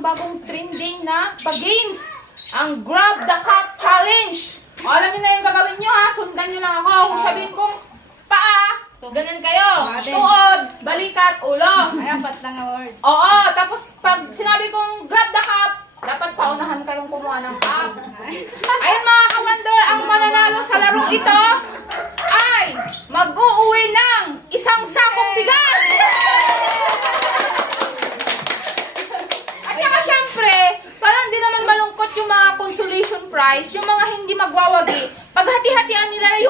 ang bagong trending na pag-games. Ang Grab the Cup Challenge. O, alam niyo na yung gagawin nyo ha. Sundan nyo lang ako. Kung sabihin kong paa, ganun kayo. Tuod, balikat, ulo. Ayan, patlang award. Oo, tapos pag sinabi kong Grab the Cup, dapat paunahan kayong kumuha ng cup. Ayan mga kamandor, ang mananalo sa larong ito guys, yung mga hindi magwawagi, paghati-hatian nila yung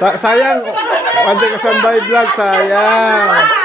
Sayang, Pante Kasambay Vlog, sayang.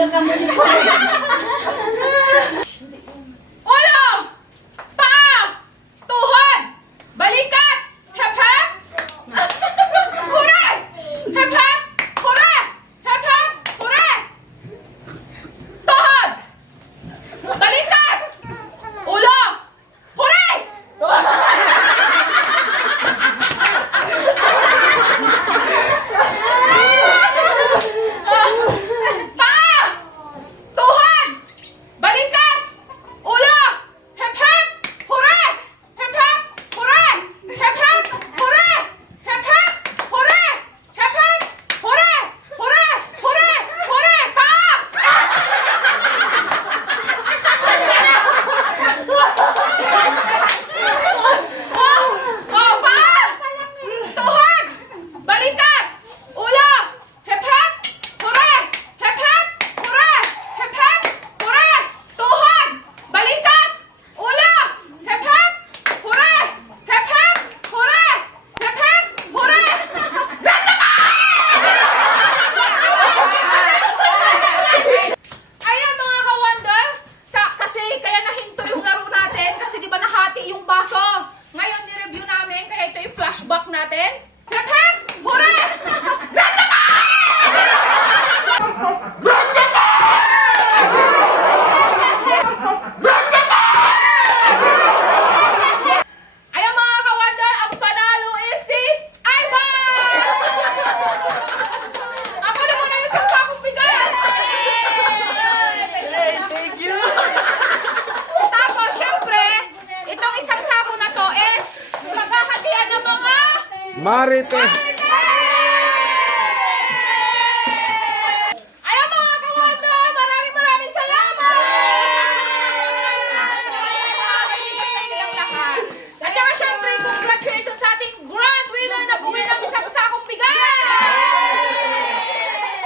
lang kami dito. Marite.